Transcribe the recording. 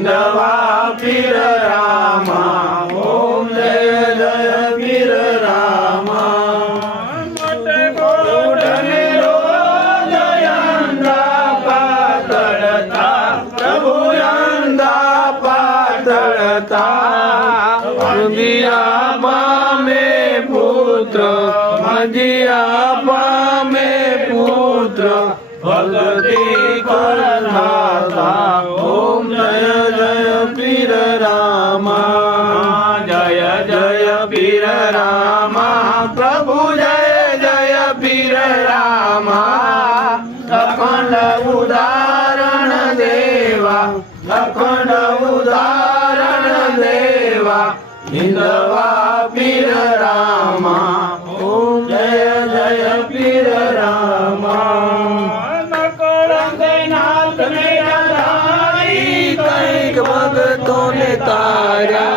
हिंदवा पीर रामा ओम जय जय पीर रामा मोटे कोडने रोज यंदा पातळता प्रभु यंदा पातळता मजिया पामे पुत्र मजिया पामे पुत्र भगति करनाथा ओम जय जय पीर रामा जय जय पीर रामा प्रभु जय जय पीर रामा अखंड उदाहरण देवा अखंड उदाहरण देवा हिंदवा पीर रामा ओम जय जय पीर रामा नाथ ने राधाई कईक भगतों ने तारा